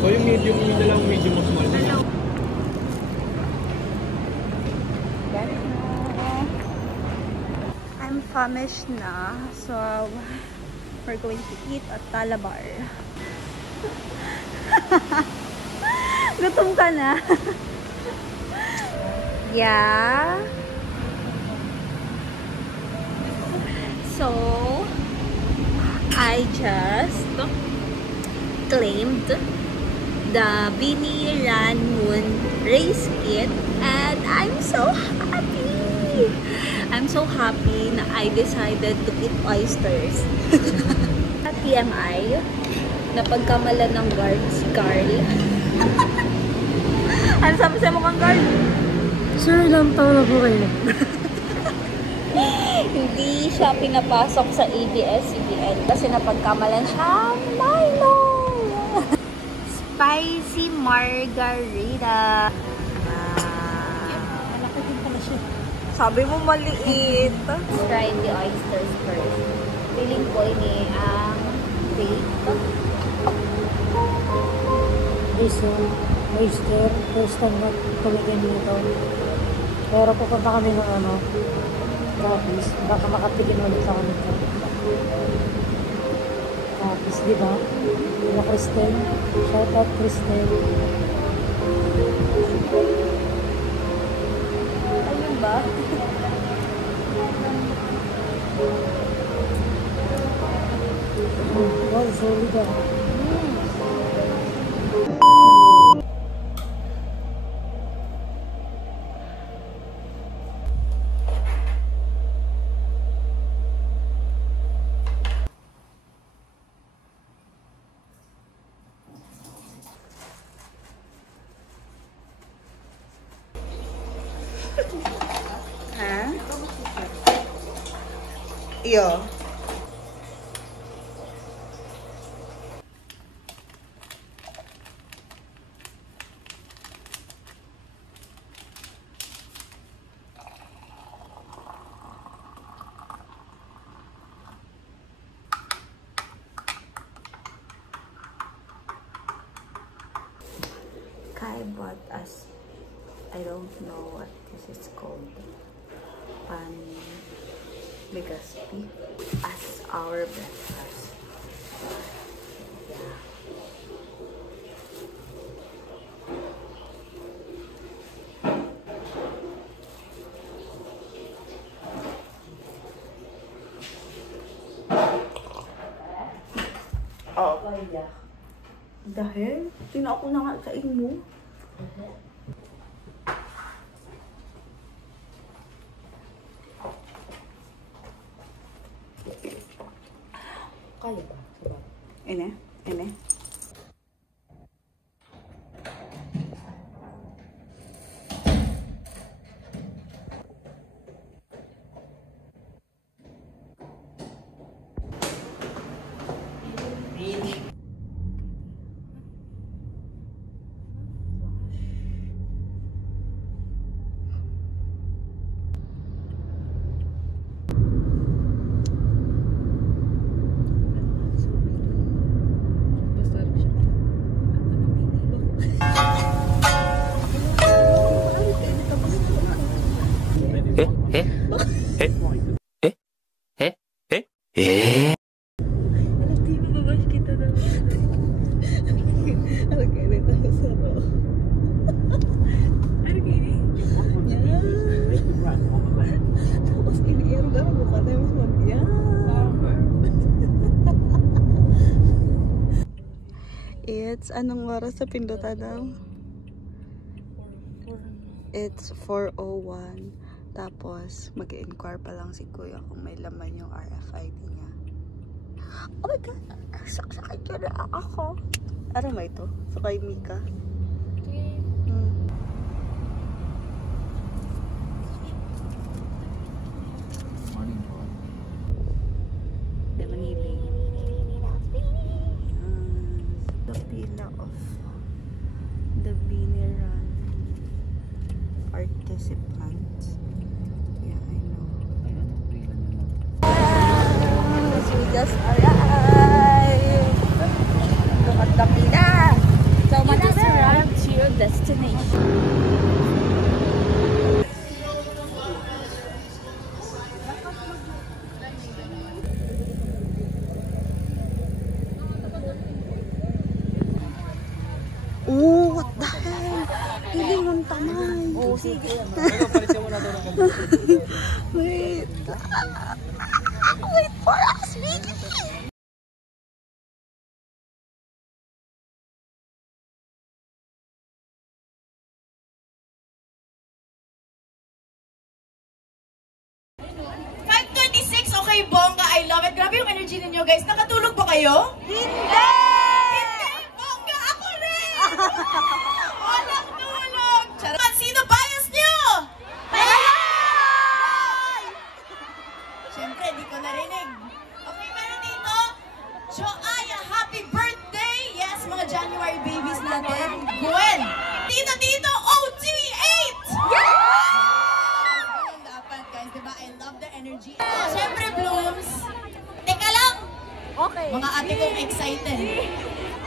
O yung medium, yung dalawang medium of small. I'm famished na. So, we're going to eat at Talabar. Gutom ka na. Yeah. So, I just claimed the Bini Ran Moon race kit and I'm so happy. I'm so happy na I decided to eat oysters. At TMI, napagkamalan ng guard si Carl. Ano sabi sa mukhang guard? Sir, ilang taon na po kayo? Hindi siya pinapasok sa ABS-CBN kasi napagkamalan siya. Milo! Spicy margarita. Anak ko din pala siya. Sabi mo maliit. Let's try the oysters first. Feeling ko ini ang bake. This oyster, first time na kumigin dito. Pero pupunta kami ng Travis. Baka makatikin ulit ako nito. Travis, di ba? Diba, Kristen? Shout out, Kristen. Ayun ba? Wow, solid ah. Ha? Iyo. Kai bought us, I don't know what this is called, pan Legaspi as our breakfast. Yeah. Oh. Dahil, tinako na nga sa mo. Kaya ba? Ine, ine. It's anong oras sa pindutan daw? It's 4:01. Tapos mag-inquire pa lang si Kuya kung may laman yung RFID niya. Oh my God! Sakay ko na ako. Ano ba ito? Sakay Mika. The pila of the Bini Ran participants. Yeah, I know. We just arrived. Look at the pila. So, let us arrive to your destination. Oh, what the hell? Hindi yung tamay. Oh, sige. Wait. Wait for us, Vicky. Okay, bongga. I love it. Grabe yung energy ninyo, guys. Nakatulog ba kayo? Hindi! Hindi! Bongga! Ako rin! Walang tulog! Charot! Sino bias nyo? Ay! Siyempre, di ko narinig. Okay, meron dito. Joaya, happy birthday! Yes, mga January babies natin. Gwen! Tito, OT8! Yeah! Diba? I love the energy. Siyempre, Blooms. Teka lang. Okay. Mga ate kong excited.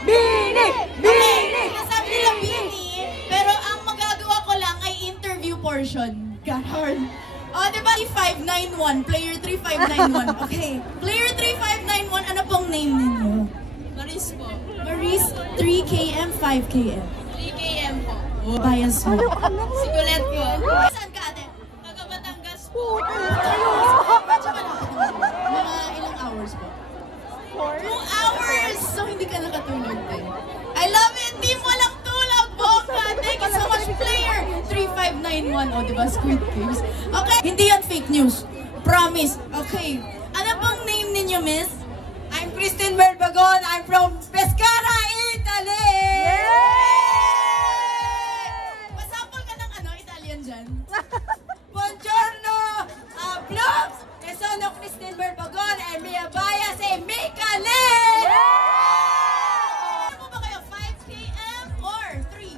Bini! Okay, sinasabi nila Bini, pero ang magagawa ko lang ay interview portion. Ganon. O, diba? 3591, player 3591. Okay. Player 3591, ano pong name ninyo? Maris po. Maris, 3KM, 5KM. 3KM po. Oh, bias mo. Si Colette po. Saan ka, ate? Taga Batangas po. Medyo malapit naman. Mga ilang hours po? 2 hours! So, hindi ka nakatulog din. I love it! Team walang tulog! Boka! Thank you so much, player! 3591. O, diba? Squid Games. Okay. Hindi yan fake news. Promise. Okay. Ano pong name ninyo, miss? I'm Christine Berbagon. I'm from Pescara, Italy! Pasample ka ng Italian dyan. Buongiorno, Blooms! E sono Christine Berbagon e mia bias e Micale! Ano po ba kayo? 5KM or 3?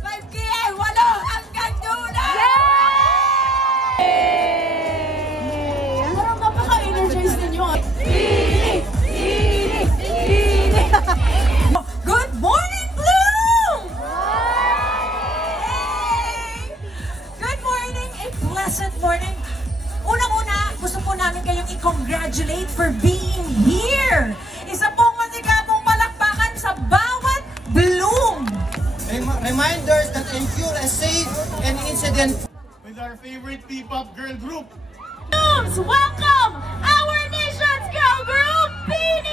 5KM! Walo! Hanggang dulo! Parang napaka-energize ninyo. Good morning, Bloom! Good morning, a blessed morning. Unang-una, gusto po namin kayong i-congratulate for being here. Isa pong masigabong palakpakan sa bawat Bloom. Reminders that ensure a safe and incident With our favorite P-pop girl group. Blooms, welcome our nation's girl group, Bini!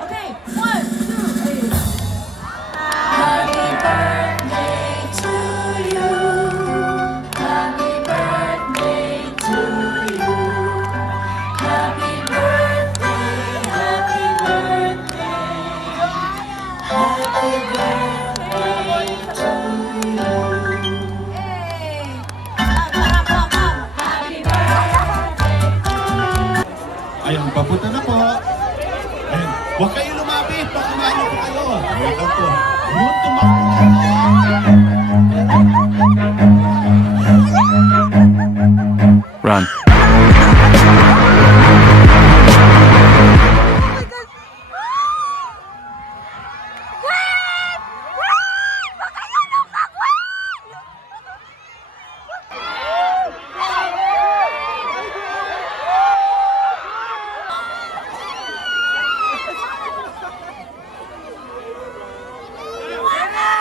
Okay, 1, 2, 3. Happy birthday to you. Happy birthday to you. Happy birthday, happy birthday. Happy birthday to you. Hey! Happy birthday. Ayun, papunta na po. Ayun, huwag kayo lumapit. Baka maano po kayo. Welcome po. Yun, tumakbo kayo. Run. Wow!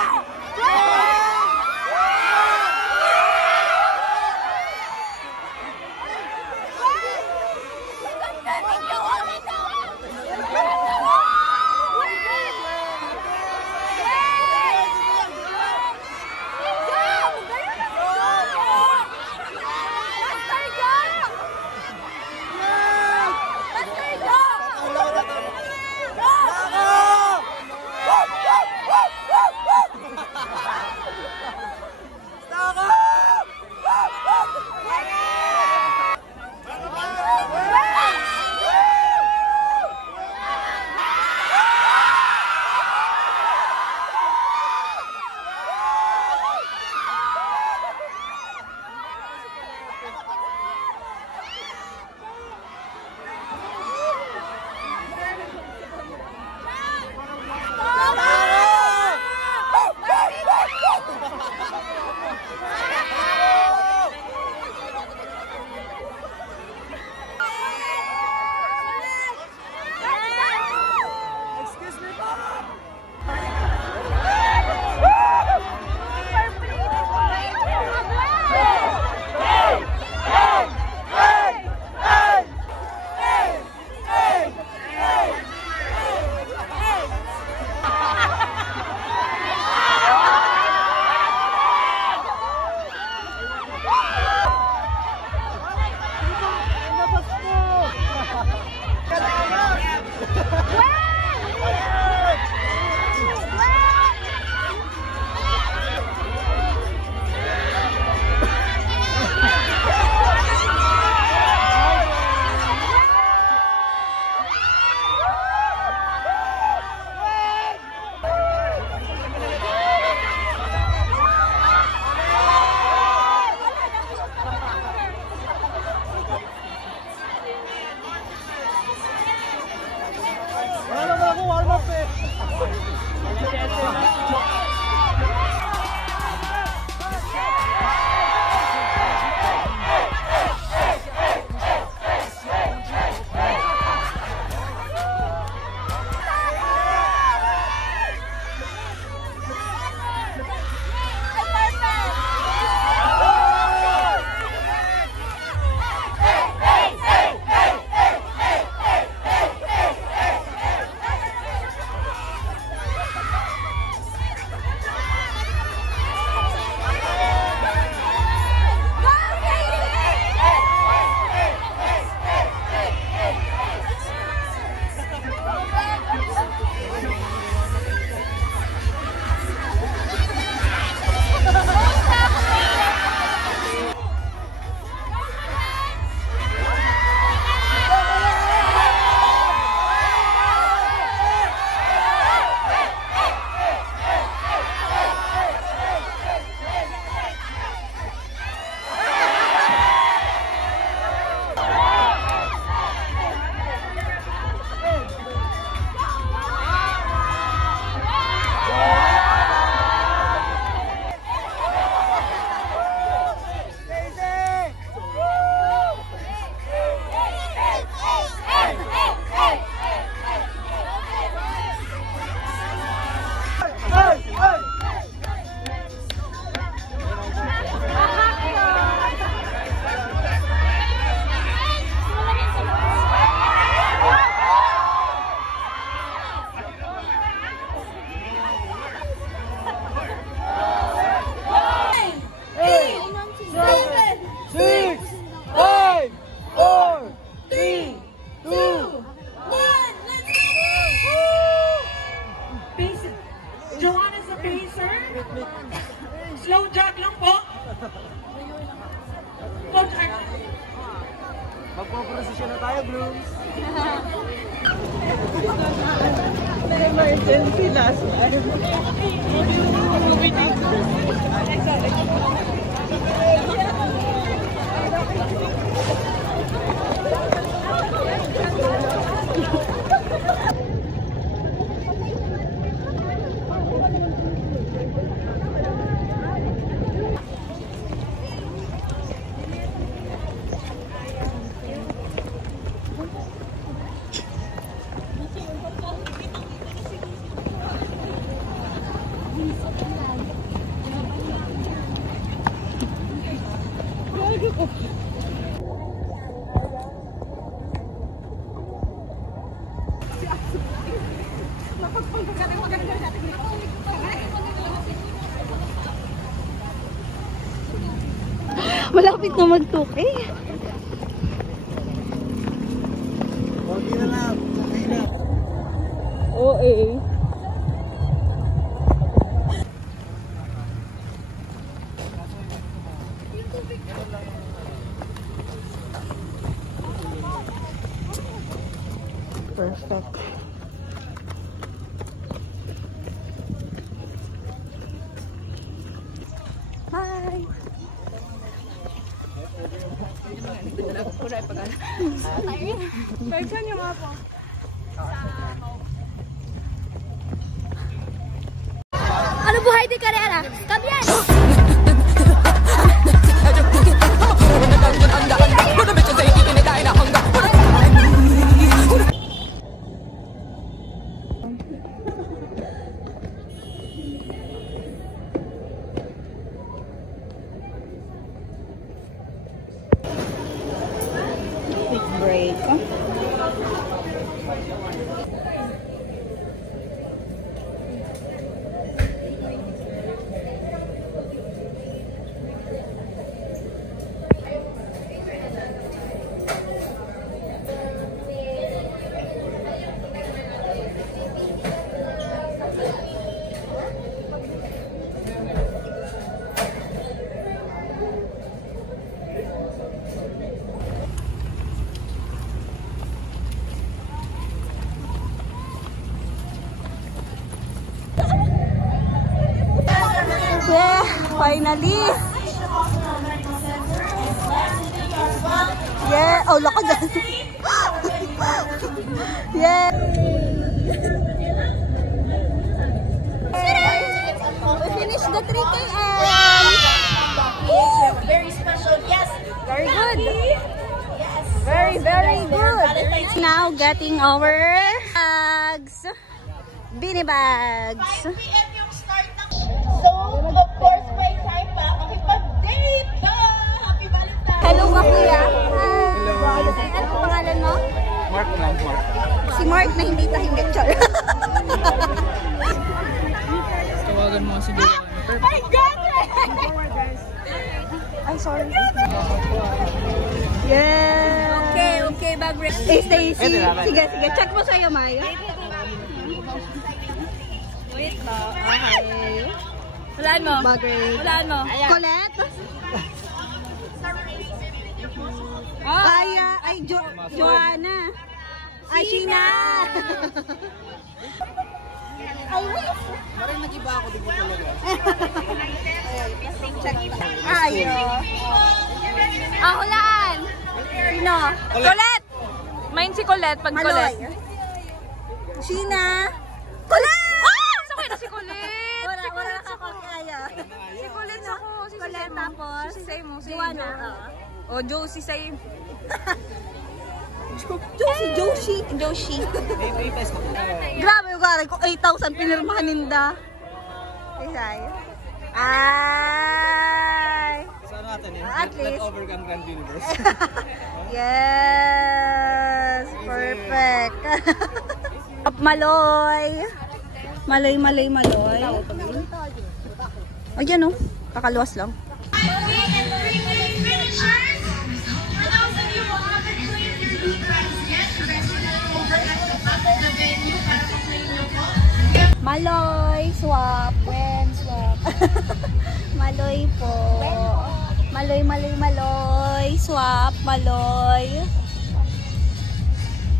Slow jog lang po. Coach Art. Magpo-prosesyon na tayo, Blooms. Emergency last. Malapit na mag-2K. Okay na lang. Okay na. Oo eh. Perfect. Hi! Pagsan niyo nga po. Ano buhay di karera? Kamyan! Quick break. Finally! Yeah! Oh, laka dyan! Yeah! We finished the 3 km! Very special guest. Very good! Very, very good! Now getting our bags! Beanie bags! 5 p.m. yung start ng so, of course, may time pa makipag-date ka! Happy Valentine's! Hello ka kuya! Hi! Ano po pangalan mo? Mark lang, Mark. Si Mark na hindi tahimik. Char. Tawagan mo si Dion. My God! I'm sorry. Yeah! Okay, okay, bag break. Hey, Stacy. Sige, sige. Check mo sa'yo, Maya. Wait ba? Okay. Walaan mo. Bag break. Walaan mo. Colette? Ay, Joanna. Ay, Sheena. Ay, wait. Maring nag-iba ako dito talaga. Ayos. Hulaan. Sino? Colette. Main si Colette pag Maloy. Colette. Sheena. Colette! Sa akin na si Colette. Wala ako kaya. Si Colette ako. Si Colette tapos. Say mo. Si Joanna. O, Josie say. Josie. Grabe yung garay ko. 8,000 pinirmahan ninda. Isay. Ay! Saan natin eh? At least. Overcome Grand Universe. Yes! Perfect. Maloy! Maloy. Ayan o. Kakaluwas lang. Maloy, swap. When swap. Maloy po. Maloy. Swap, Maloy.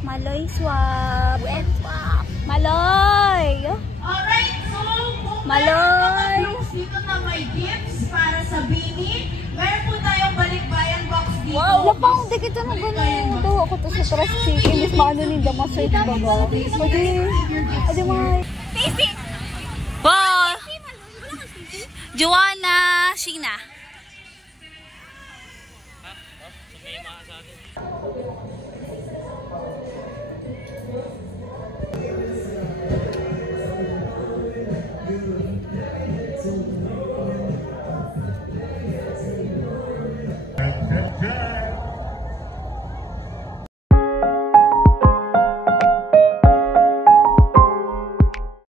Maloy, swap. When swap. Maloy. Alright, so, Maloy. dito na may gifts para sa Bini. Meron po tayong balikbayan box dito. Wow! Lapang, di kita na gano'n. Daw ako to sa trust chicken. Mas maano ninda ma-search ba ba? Adi mga... Wow! Joanna, Sheena.